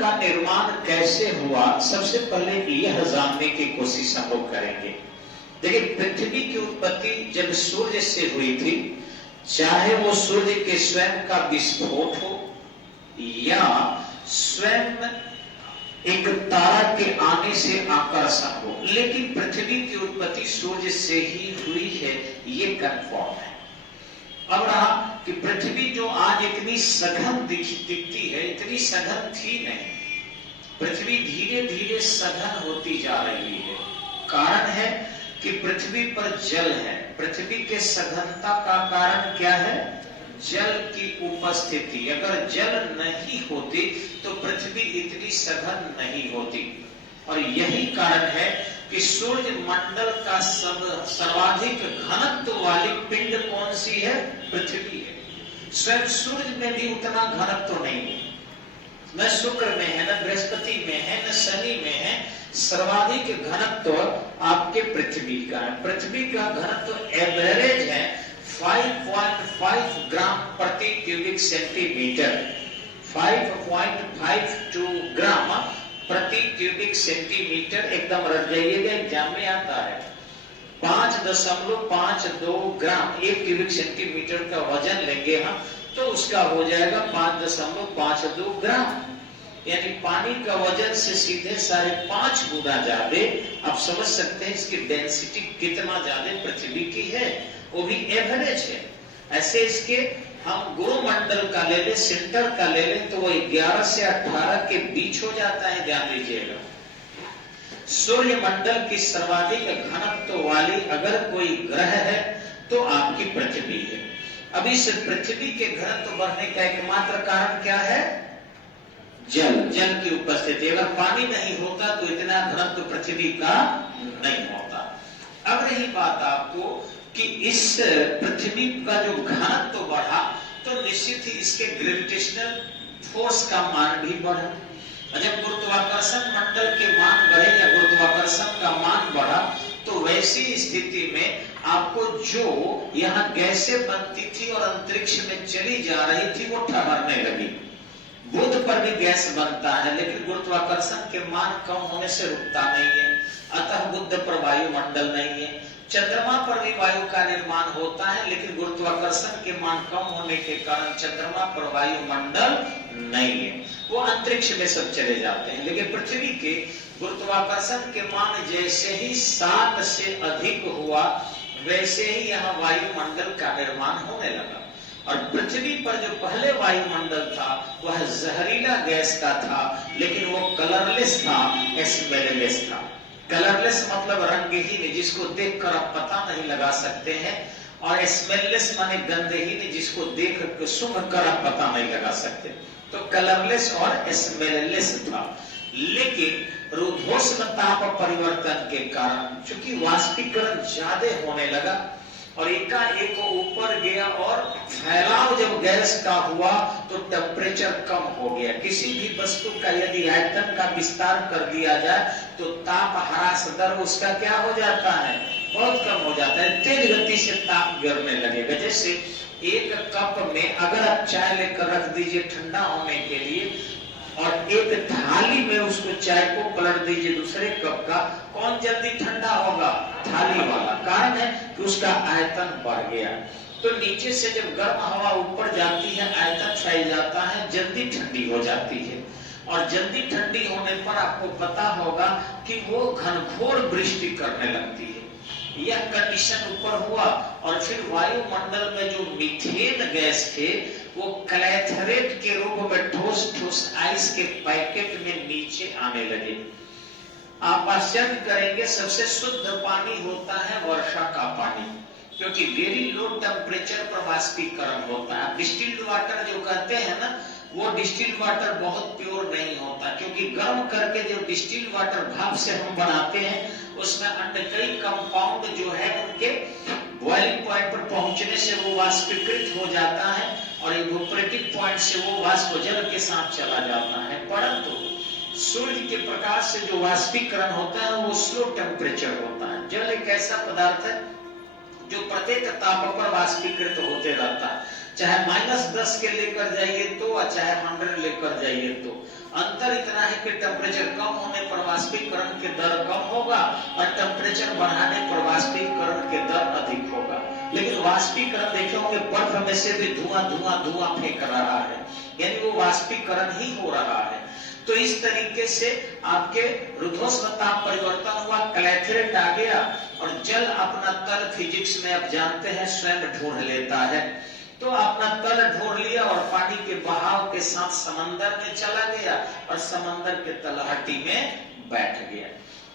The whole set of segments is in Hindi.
का निर्माण कैसे हुआ, सबसे पहले यह जानने की कोशिश हम लोग करेंगे। देखिए, पृथ्वी की उत्पत्ति जब सूर्य से हुई थी, चाहे वो सूर्य के स्वयं का विस्फोट हो या स्वयं एक तारा के आने से आकर्षण हो, लेकिन पृथ्वी की उत्पत्ति सूर्य से ही हुई है, ये कंफर्म है। अब रहा कि पृथ्वी जो आज इतनी सघन दिखती है, इतनी सघन थी नहीं। पृथ्वी धीरे धीरे सघन होती जा रही है। कारण है कि पृथ्वी पर जल है। पृथ्वी के सघनता का कारण क्या है? जल की उपस्थिति। अगर जल नहीं होती तो पृथ्वी इतनी सघन नहीं होती। और यही कारण है कि सूर्य मंडल का सर्वाधिक घनत्व वाली पिंड कौन सी है? पृथ्वी है। स्वयं सूर्य में भी उतना घनत्व नहीं है, न शुक्र में है, न बृहस्पति में है, न शनि में है। सर्वाधिक घनत्व आपके पृथ्वी का है। पृथ्वी का घनत्व एवरेज है 5.5 ग्राम प्रति क्यूबिक सेंटीमीटर। 5.52 ग्राम प्रति क्यूबिक सेंटीमीटर। एकदम रट जाइएगा, एग्जाम में आता है। 5.52 ग्राम 1 क्यूबिक सेंटीमीटर का वजन लेंगे हम, तो उसका हो जाएगा 5.52 ग्राम। यानी पानी का वजन से सीधे 5.5 गुना ज्यादा। आप समझ सकते हैं इसकी डेंसिटी कितना ज्यादा पृथ्वी की है, वो भी एवरेज है। ऐसे इसके हम गुरुमंडल का ले ले, सेंटर का ले ले, तो वो 11 से 18 के बीच हो जाता है। ध्यान दीजिएगा, सूर्य मंडल की सर्वाधिक घनत्व वाली अगर कोई ग्रह है तो आपकी पृथ्वी है। अब इस पृथ्वी के घनत्व बढ़ने का एकमात्र कारण क्या है? जल। जल की उपस्थिति। अगर पानी नहीं होता तो इतना घनत्व पृथ्वी का नहीं होता। अब रही बात आपको कि इस पृथ्वी का जो घनत्व बढ़ा तो निश्चित ही इसके ग्रेविटेशनल फोर्स का मान भी बढ़ा। जब गुरुत्वाकर्षण मंडल के मान बढ़े या गुरुत्वाकर्षण का मान बढ़ा तो वैसी स्थिति में आपको जो यहाँ गैसें बनती थी और अंतरिक्ष में चली जा रही थी वो ठहरने लगी। बुध पर भी गैस बनता है, लेकिन गुरुत्वाकर्षण के मान कम होने से रुकता नहीं है, अतः बुध पर वायुमंडल नहीं है। चंद्रमा पर भी वायु का निर्माण होता है, लेकिन गुरुत्वाकर्षण के मान कम होने के कारण चंद्रमा पर वायुमंडल नहीं है, वो अंतरिक्ष में सब चले जाते हैं। लेकिन पृथ्वी के गुरुत्वाकर्षण के मान जैसे ही 7 से अधिक हुआ, वैसे ही यहाँ वायुमंडल का निर्माण होने लगा। और पृथ्वी पर जो पहले वायुमंडल था वह जहरीला गैस का था, लेकिन वो कलरलेस था, स्मेललेस था। कलरलेस मतलब रंगहीन, जिसको देखकर आप पता नहीं लगा सकते हैं, और स्मेललेस माने गंधहीन, जिसको देख कर सूंघ कर आप पता नहीं लगा सकते। तो कलरलेस और स्मेललेस था। लेकिन रुद्धोष्ण ताप परिवर्तन के कारण चूंकि वाष्पीकरण ज्यादा होने लगा और एकाएक ऊपर गया और फैलाव जब गैस का हुआ तो टेम्परेचर कम हो गया। किसी भी वस्तु का यदि आयतन का विस्तार कर दिया जाए तो ताप ह्रास दर उसका क्या हो जाता है? बहुत कम हो जाता है। तेज गति से ताप गिरने लगेगा। जैसे एक कप में अगर आप चाय लेकर रख दीजिए ठंडा होने के लिए और एक थाली में उसको चाय को पलट दीजिए दूसरे कप का, कौन जल्दी ठंडा होगा? थाली वाला। कारण है कि उसका आयतन बढ़ गया। तो नीचे से जब गर्म हवा ऊपर जाती है, आयतन फैल जाता है, जल्दी ठंडी हो जाती है। और जल्दी ठंडी होने पर आपको पता होगा कि वो घनघोर वृष्टि करने लगती है। यह कंडीशन ऊपर हुआ और फिर वायुमंडल में जो मीथेन गैस थे वो क्लैथरेट के रूप में ठोस ठोस आइस के पैकेट में नीचे आने लगे। आप आश्चर्य करेंगे, सबसे शुद्ध पानी होता है वर्षा का पानी, क्योंकि वेरी लो टेम्परेचर पर वाष्पीकरण होता है। डिस्टिल्ड वाटर जो कहते हैं ना, वो डिस्टिल्ड वाटर बहुत प्योर नहीं होता, क्योंकि गर्म करके जो डिस्टिल्ड वाटर भाप से हम बनाते हैं उसमें अन्य कई कंपाउंड जो है उनके बॉइलिंग पॉइंट पर पहुंचने से वो वाष्पीकृत हो जाता है और इवेपोरेटिव पॉइंट से वो वाष्प जल के साथ चला जाता है। परंतु सूर्य के प्रकाश से जो वाष्पीकरण होता है वो स्लो टेम्परेचर होता है। जल एक ऐसा पदार्थ है जो प्रत्येक ताप पर वाष्पीकृत होते रहता है, चाहे -10 के लेकर जाइए तो, और चाहे 100 लेकर जाइए तो। अंतर इतना है कि टेम्परेचर कम होने पर वाष्पीकरण के दर कम होगा और टेम्परेचर बढ़ाने पर वाष्पीकरण के दर अधिक होगा। लेकिन वाष्पीकरण देखे होंगे बर्फ में से भी धुआं धुआं धुआं फेंक रहा है, यानी वो वाष्पीकरण ही हो रहा है। तो इस तरीके से आपके रुद्धोष्म ताप परिवर्तन हुआ, क्लैथरेट आ गया और जल अपना तल फिजिक्स में आप जानते हैं स्वयं ढूंढ लेता है। तो अपना तल ढूंढ लिया और पानी के बहाव के साथ समंदर में चला गया और समंदर के तलहटी में बैठ गया।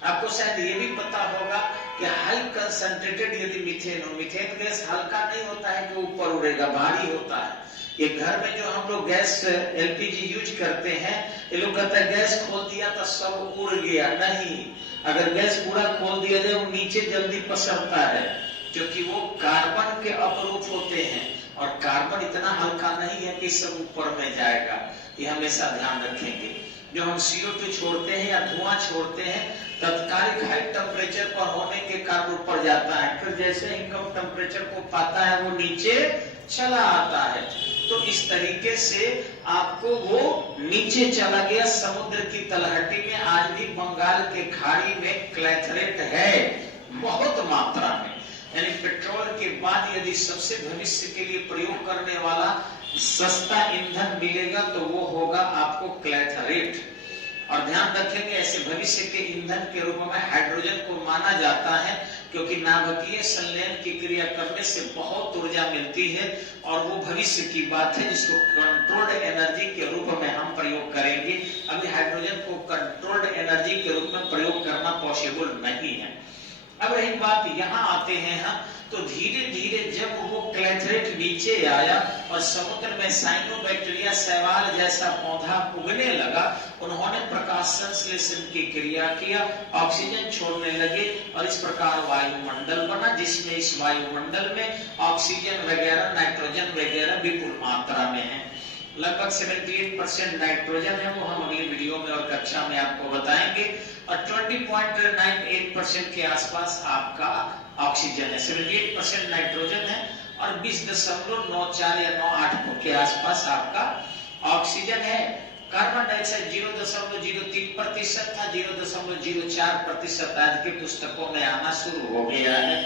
आपको शायद ये भी पता होगा कि हाई कंसंट्रेटेड यदि मीथेन गैस हल्का नहीं होता है कि ऊपर उड़ेगा, भारी होता है। ये घर में जो हम लोग गैस एलपीजी यूज करते हैं, ये लोग कहते हैं गैस खोल दिया तो सब उड़ गया। नहीं, अगर गैस पूरा खोल दिया जाए वो नीचे जल्दी पसरता है, क्योंकि वो कार्बन के अपरूप होते हैं और कार्बन इतना हल्का नहीं है कि सब ऊपर में जाएगा। ये हमेशा ध्यान रखेंगे। जो हम CO2 छोड़ते हैं या धुआं छोड़ते हैं, तत्कालिक हाई टेम्परेचर पर होने के कारण ऊपर जाता है, फिर जैसे ही कम टेम्परेचर को पाता है वो नीचे चला आता है। तो इस तरीके से आपको वो नीचे चला गया समुद्र की तलहटी में। आज भी बंगाल के खाड़ी में क्लैथरेट है बहुत मात्रा में, यानी पेट्रोल के बाद यदि सबसे भविष्य के लिए प्रयोग करने वाला सस्ता ईंधन मिलेगा तो वो होगा आपको क्लैथरेट। और ध्यान रखेंगे ऐसे भविष्य के ईंधन के रूप में हाइड्रोजन को माना जाता है, क्योंकि नाभिकीय संलयन की क्रिया करने से बहुत ऊर्जा मिलती है और वो भविष्य की बात है जिसको कंट्रोल्ड एनर्जी के रूप में हम प्रयोग करेंगे। अभी हाइड्रोजन को कंट्रोल्ड एनर्जी के रूप में प्रयोग करना पॉसिबल नहीं है। अब रही बात यहाँ आते हैं हम, तो धीरे धीरे जब वो क्लैथरेट नीचे आया और समुद्र में साइनोबैक्टीरिया शैवाल जैसा पौधा उगने लगा, उन्होंने प्रकाश संश्लेषण की क्रिया किया, ऑक्सीजन छोड़ने लगे और इस प्रकार वायुमंडल बना, जिसमें इस वायुमंडल में ऑक्सीजन वगैरह नाइट्रोजन वगैरह विपुल मात्रा में है। लगभग 78% नाइट्रोजन है, वो हम अगली वीडियो में और कक्षा में आपको बताएंगे, और 20.98% के आसपास आपका ऑक्सीजन है। 78% नाइट्रोजन है और 20.94 या 98 के आसपास आपका ऑक्सीजन है। कार्बन डाइऑक्साइड 0.03% था, 0.04% आज की पुस्तकों में आना शुरू हो गया है।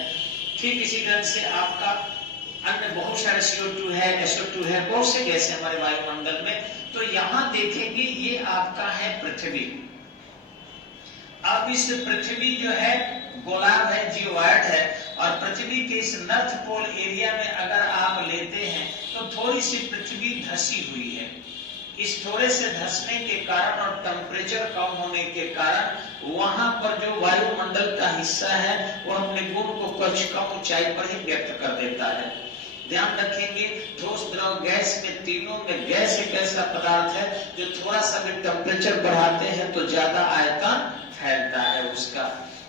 ठीक इसी ढंग से आपका अन्य बहुत सारे CO2 है, SO2 है, बहुत से गैस है हमारे वायुमंडल में। तो यहाँ देखेंगे ये आपका है पृथ्वी। अब इस पृथ्वी जो है गोलार्ध है, जियोइड है, और पृथ्वी के इस नॉर्थ पोल एरिया में अगर आप लेते हैं तो थोड़ी सी पृथ्वी धसी हुई है। इस थोड़े से धसने के कारण और टेम्परेचर कम होने के कारण वहां पर जो वायुमंडल का हिस्सा है वो अपने गुण को कुछ कम ऊंचाई पर ही व्यक्त कर देता है। ध्यान रखेंगे ठोस द्रव गैस में तीनों में गैस एक ऐसा पदार्थ है जो थोड़ा सा भी टेम्परेचर बढ़ाते हैं तो ज्यादा आयतन फैलता है उसका।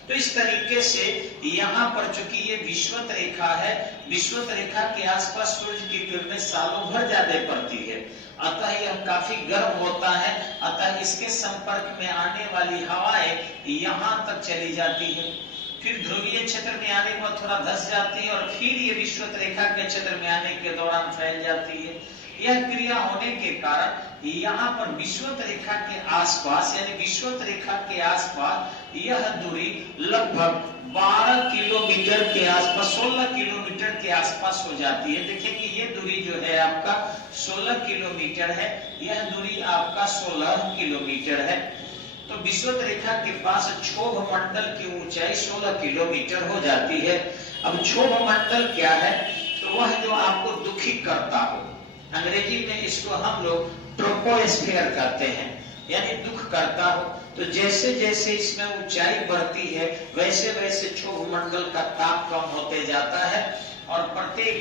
तो इस तरीके से यहाँ पर चूंकि ये विषुवत रेखा है, विषुवत रेखा के आसपास सूर्य की किरणें सालों भर ज्यादा पड़ती है, अतः यह काफी गर्म होता है, अतः इसके संपर्क में आने वाली हवाएं यहाँ तक चली जाती है, फिर ध्रुवीय क्षेत्र में आने के बाद थोड़ा धस जाती है और फिर ये विषुवत रेखा के क्षेत्र में आने के दौरान फैल जाती है। यह क्रिया होने के कारण यहाँ पर विषुवत रेखा के आसपास, यानी विषुवत रेखा के आसपास यह दूरी लगभग 12 किलोमीटर के आसपास, 16 किलोमीटर के आसपास हो जाती है। देखिए कि ये दूरी जो है आपका 16 किलोमीटर है, यह दूरी आपका 16 किलोमीटर है। तो विषुवत रेखा के पास क्षोभ मंडल की ऊंचाई 16 किलोमीटर हो जाती है। अब क्षोभ मंडल क्या है? तो वह जो आपको दुखी करता हो, अंग्रेजी में इसको हम लोग ट्रोपोस्फीयर कहते हैं, यानी दुख करता हो। तो जैसे जैसे इसमें ऊंचाई बढ़ती है वैसे वैसे क्षोभ मंडल का ताप कम होते जाता है और प्रत्येक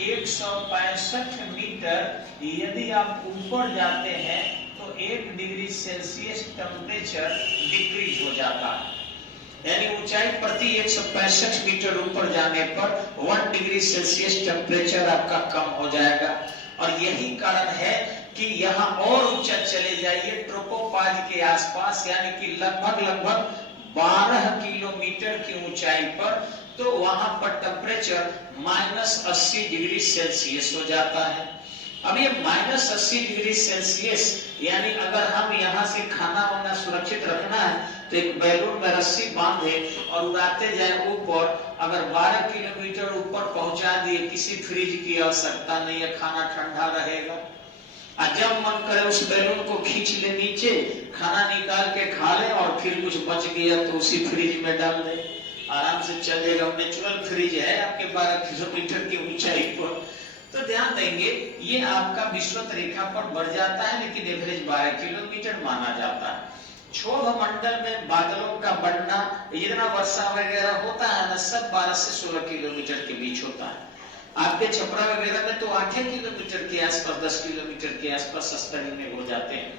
165 मीटर यदि आप ऊपर जाते हैं तो 1 डिग्री सेल्सियस टेम्परेचर डिक्रीज हो जाता है, यानी ऊंचाई प्रति 165 मीटर ऊपर जाने पर 1 डिग्री सेल्सियस टेम्परेचर आपका कम हो जाएगा। और यही कारण है कि यहाँ और ऊंचा चले जाइए ट्रोपोपॉज के आसपास, यानी कि लगभग 12 किलोमीटर की ऊंचाई पर, तो वहां पर टेम्परेचर -80°C हो जाता है। अब ये -80°C यानी अगर हम यहाँ से खाना वाना सुरक्षित रखना है तो एक बैलून में रस्सी बांधे और उड़ाते जाए ऊपर, अगर 12 किलोमीटर ऊपर पहुंचा दिए, किसी फ्रिज की आवश्यकता नहीं है, खाना ठंडा रहेगा। और जब मन करे उस बैलून को खींच ले नीचे, खाना निकाल के खा ले और फिर कुछ बच गया तो उसी फ्रिज में डाल दे, आराम से चलेगा। नेचुरल फ्रिज है आपके 12 किलोमीटर की ऊंचाई पर। तो ध्यान देंगे ये आपका विषुवत रेखा पर बढ़ जाता है, लेकिन एवरेज 12 किलोमीटर माना जाता है। क्षोभ मंडल में बादलों का बढ़ना, जितना वर्षा वगैरह होता है ना, सब 12 से 16 किलोमीटर के बीच होता है। आपके छपरा वगैरह में तो 8 किलोमीटर के आसपास, 10 किलोमीटर के आसपास सस्तरी में हो जाते हैं।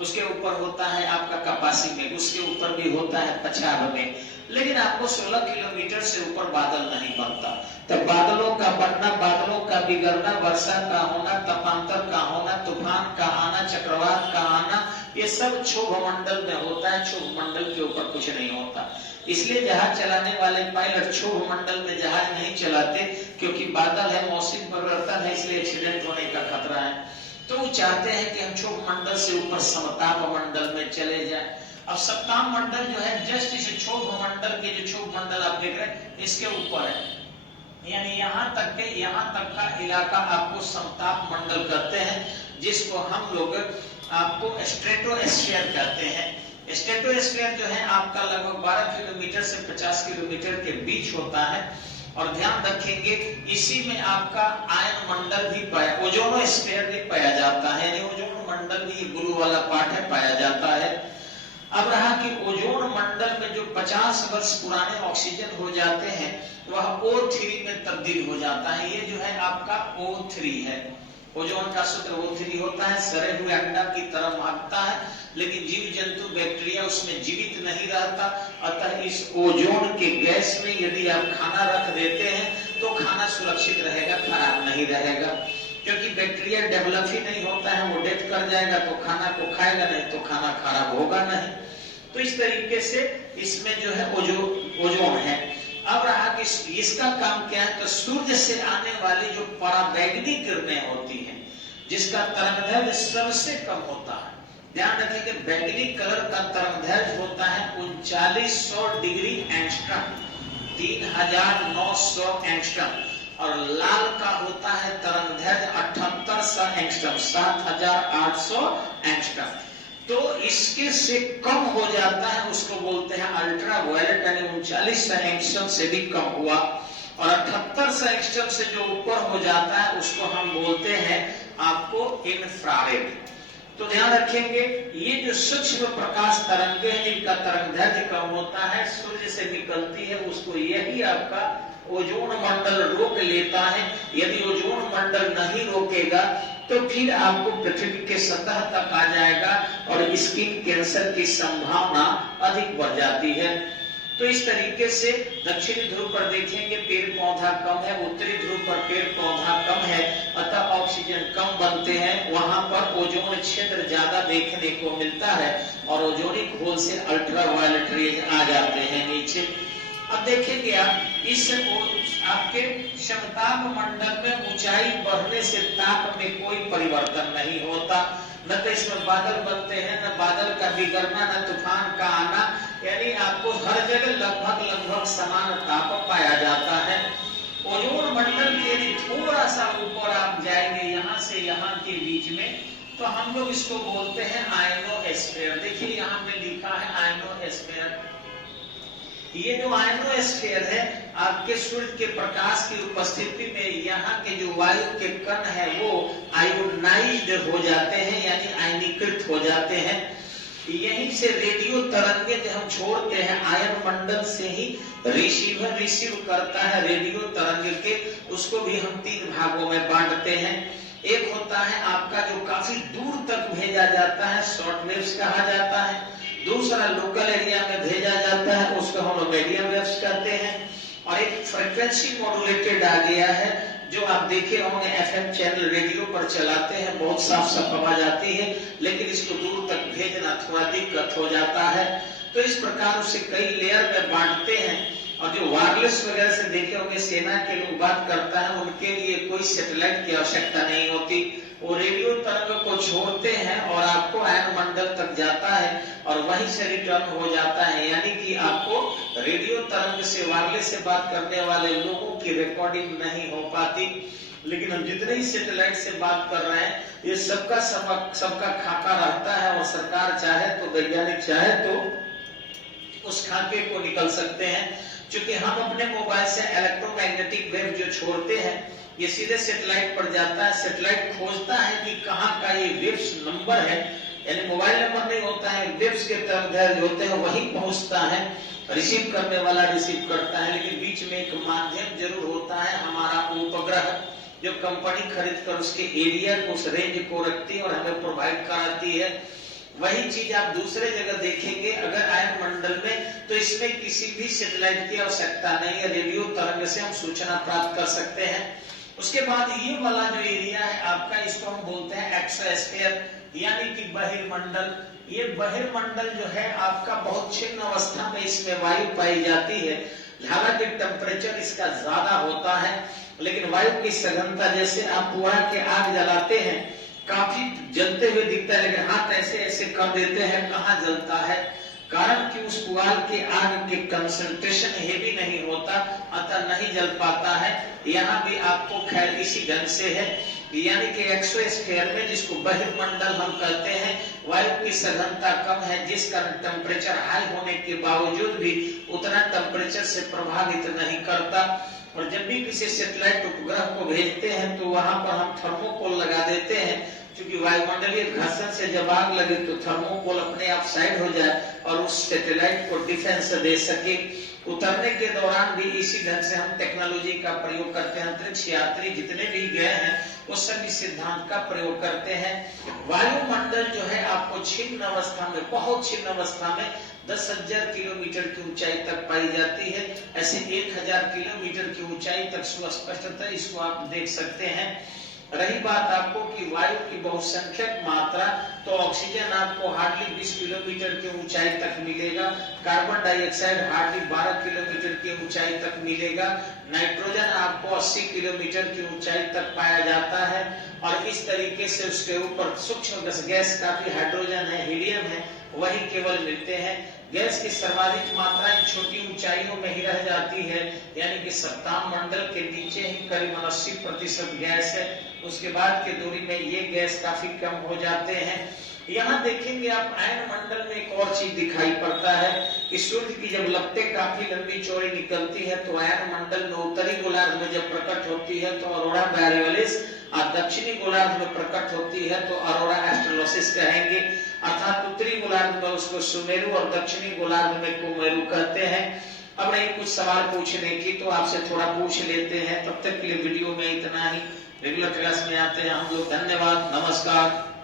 उसके ऊपर होता है आपका कपासी में, उसके ऊपर भी होता है पछाड़ में, लेकिन आपको 16 किलोमीटर से ऊपर बादल नहीं बनता। तो बादलों का बढ़ना, बादलों का बिगड़ना, वर्षा का होना, तपांतर का होना, तूफान का आना, चक्रवात का आना, ये सब क्षोभ मंडल में होता है। क्षोभ मंडल के ऊपर कुछ नहीं होता। इसलिए जहाज चलाने वाले पायलट क्षोभ मंडल में जहाज नहीं चलाते, क्योंकि बादल है, मौसम परिवर्तन है, इसलिए एक्सीडेंट होने का खतरा है। तो वो चाहते हैं कि हम क्षोभ मंडल से ऊपर समताप मंडल में चले जाएं। अब सप्ताह मंडल जो है जस्ट इस क्षोभ मंडल के, जो क्षोभ मंडल आप देख रहे हैं इसके ऊपर है, यानी यहाँ तक का इलाका आपको समताप मंडल कहते हैं, जिसको हम लोग आपको स्ट्रेटोस्फीयर कहते हैं। स्ट्रेटोस्फीयर जो है आपका लगभग 12 किलोमीटर से 50 किलोमीटर के बीच होता है। और ध्यान रखेंगे इसी में आपका आयन मंडल भी ओजोनोस्फीयर भी पाया जाता है, यानी ओजोन मंडल भी ब्लू वाला पार्ट है, पाया जाता है। अब रहा कि ओजोन मंडल में जो 50 वर्ष पुराने ऑक्सीजन हो जाते हैं वह O3 में तब्दील हो जाता है। ये जो है आपका O3 है। ओजोन का सूत्र O3 होता है, सड़े हुए अंडा की तरह भागता है, लेकिन जीव जंतु बैक्टीरिया उसमें जीवित नहीं रहता। अतः इस ओजोन के गैस में यदि आप खाना रख देते हैं तो खाना सुरक्षित रहेगा, खराब नहीं रहेगा, क्योंकि बैक्टीरिया डेवलप ही नहीं होता है, वो डेथ कर जाएगा तो खाना को खाएगा नहीं तो खाना खराब होगा नहीं। तो इस तरीके से इसमें जो है ओजोन है। अब रहा कि इसका काम क्या है, तो सूर्य से आने वाली जो पराबैंगनी किरणें होती हैं, जिसका तरंगदैर्घ्य सबसे कम होता है। ध्यान रखें कि बैंगनी कलर का तरंगदैर्घ्य होता है 3900 डिग्री एंगस्ट्रम, 3900 एंगस्ट्रम, और लाल का होता है तरंगदैर्घ्य 7800 एंगस्ट्रम, 7800 एंगस्ट्रम। तो इसके से कम हो जाता है उसको बोलते हैं अल्ट्रा वायलेट, यानी 3900 एंगस्ट्रम से भी कम हुआ। और 7800 एंगस्ट्रम से जो ऊपर हो जाता है उसको हम बोलते हैं आपको इंफ्रारेड। तो ध्यान रखेंगे ये जो सूक्ष्म प्रकाश तरंगे हैं जिनका तरंगदैर्घ्य कम होता है, सूर्य से निकलती है, उसको यही आपका ओजोन मंडल रोक लेता है। यदि ओजोन मंडल नहीं रोकेगा तो फिर आपको पृथ्वी के सतह तक आ जाएगा और स्किन कैंसर की संभावना अधिक बढ़ जाती है। तो इस तरीके से दक्षिणी ध्रुव पर देखेंगे पेड़ पौधा कम है, उत्तरी ध्रुव पर पेड़ पौधा कम है, अतः ऑक्सीजन कम बनते हैं, वहां पर ओजोन क्षेत्र ज्यादा देखने को मिलता है और ओजोनिक होल से अल्ट्रावायलेट रेज आ जाते हैं नीचे। अब देखेंगे आप इस आपके समताप मंडल में ऊंचाई बढ़ने से ताप में कोई परिवर्तन नहीं होता, न तो इसमें बादल बनते हैं, न बादल का बिगड़ना, न तूफान का आना, यानी आपको हर जगह लगभग समान ताप पाया जाता है। ओजोन मंडल के यदि थोड़ा सा ऊपर आप जाएंगे यहाँ से यहाँ के बीच में, तो हम लोग इसको बोलते हैं आयनोस्फीयर। देखिए यहाँ पे लिखा है आयनोस्फीयर। ये जो आयनोस्फीयर है आपके सूर्य के प्रकाश की उपस्थिति में यहाँ के जो वायु के कण है वो आयोनाइज्ड हो जाते हैं, यानी आयनीकृत हो जाते हैं। यहीं से रेडियो तरंगे जो हम छोड़ते हैं आयन मंडल से ही रिसीवर रिसीव करता है रेडियो तरंगे के, उसको भी हम 3 भागों में बांटते हैं। एक होता है आपका जो काफी दूर तक भेजा जाता है, शॉर्ट वेव्स कहा जाता है। दूसरा लोकल एरिया में भेजा जाता है, उसको हम लोग मीडियम वेव्स कहते हैं। और एक फ्रीक्वेंसी मॉड्यूलेटेड आ गया है जो आप देखे होंगे एफएम चैनल रेडियो पर चलाते हैं, बहुत साफ साफ आवाज आती है, लेकिन इसको दूर तक भेजना थोड़ा दिक्कत हो जाता है। तो इस प्रकार उसे कई लेयर में बांटते हैं। और जो वायरलेस वगैरह से देखे होंगे सेना के लोग बात करता है, उनके लिए कोई सैटेलाइट की आवश्यकता नहीं होती। वो रेडियो तरंग को छोड़ते हैं और आपको आयन मंडल तक जाता है और वहीं से रिटर्न हो जाता है। यानी कि आपको रेडियो तरंग से वायरलेस से बात करने वाले लोगों की रिकॉर्डिंग नहीं हो पाती। लेकिन हम जितने ही सैटेलाइट से बात कर रहे हैं, ये सबका खाका रहता है और सरकार चाहे तो, वैज्ञानिक चाहे तो उस खाके को निकल सकते हैं। क्योंकि हम अपने मोबाइल से इलेक्ट्रोमैग्नेटिक वेव जो छोड़ते हैं, ये सीधे सैटेलाइट पर जाता है। सैटेलाइट खोजता है कि कहाँ का ये वेव्स नंबर है, यानी मोबाइल नंबर नहीं होता है, वेव्स के तरंग होते हैं, वहीं पहुंचता है। रिसीव करने वाला रिसीव करता है, लेकिन बीच में एक माध्यम जरूर होता है, हमारा उपग्रह, जो कंपनी खरीद कर उसके एरिया को, उस रेंज को रखती है और हमें प्रोवाइड कराती है। वही चीज आप दूसरे जगह देखेंगे अगर आयन मंडल में, तो इसमें किसी भी सैटेलाइट की आवश्यकता नहीं है। रेडियो तरंग से हम सूचना प्राप्त कर सकते हैं। उसके बाद ये वाला जो एरिया है आपका, इसको हम बोलते हैं एक्सोस्फीयर, यानी कि बहिर्मंडल। ये बहिर्मंडल जो है आपका बहुत छिन्न अवस्था में इसमें वायु पाई जाती है। हालांकि टेम्परेचर इसका ज्यादा होता है, लेकिन वायु की सघनता, जैसे आप पुआल के आग जलाते हैं, काफी जलते हुए दिखता है, लेकिन हाथ ऐसे ऐसे कर देते हैं, कहाँ जलता है? कारण कि उस पुआल के आग के कंसंट्रेशन हेवी नहीं होता, अतः नहीं जल पाता है। यहाँ भी आपको खैर इसी ढंग से है, यानी कि एक्सोस्फीयर में, जिसको बहिर्मंडल हम कहते हैं, वायु की सघनता कम है, जिस कारण टेम्परेचर हाई होने के बावजूद भी उतना टेम्परेचर से प्रभावित नहीं करता। और जब भी किसी सैटेलाइट उपग्रह को भेजते हैं तो वहां पर हम थर्मोकोल लगा देते हैं, क्योंकि वायुमंडलीय घर्षण से जब आग लगे तो थर्मोकोल अपने आप साइड हो जाए और उस सैटेलाइट को डिफेंस दे सके। उतरने के दौरान भी इसी ढंग से हम टेक्नोलॉजी का प्रयोग करते हैं। अंतरिक्ष यात्री जितने भी गए हैं वो सभी सिद्धांत का प्रयोग करते हैं। वायुमंडल जो है आपको छिन्न अवस्था में, बहुत छिन्न अवस्था में 10,000 किलोमीटर की ऊंचाई तक पाई जाती है। ऐसे 1,000 किलोमीटर की ऊंचाई तक सुस्पष्टता इसको आप देख सकते हैं। रही बात आपको कि वायु की बहुसंख्यक मात्रा, तो ऑक्सीजन आपको हार्डली 20 किलोमीटर की ऊंचाई तक मिलेगा, कार्बन डाइऑक्साइड हार्डली 12 किलोमीटर की ऊंचाई तक मिलेगा, नाइट्रोजन आपको 80 किलोमीटर की ऊंचाई तक पाया जाता है। और इस तरीके से उसके ऊपर सूक्ष्म गैस, काफी हाइड्रोजन है, हीलियम है, वही केवल मिलते हैं। गैस की सर्वाधिक मात्रा इन छोटी ऊंचाइयों में ही रह जाती है, यानी कि सप्ताह मंडल के नीचे ही करीब 80% गैस है। उसके बाद की दूरी में ये गैस काफी कम हो जाते हैं। यहाँ देखेंगे आप आयन मंडल में एक और चीज दिखाई पड़ता है कि सूर्य की जब लपटें काफी लंबी चौड़ी निकलती है तो आयन मंडल में उत्तरी गोलार्ध में जब प्रकट होती है तो अरोरा बोरियलिस, और दक्षिणी गोलार्ध में प्रकट होती है तो अरोरा ऑस्ट्रेलिस कहेंगे। अर्थात उत्तरी गोलार्ध में उसको सुमेरु और दक्षिणी गोलार्ध में कुमेरु कहते हैं। अब नहीं कुछ सवाल पूछने की तो आपसे थोड़ा पूछ लेते हैं। तब तक के लिए वीडियो में इतना ही। रेगुलर क्लास में आते हैं हम लोग। धन्यवाद, नमस्कार।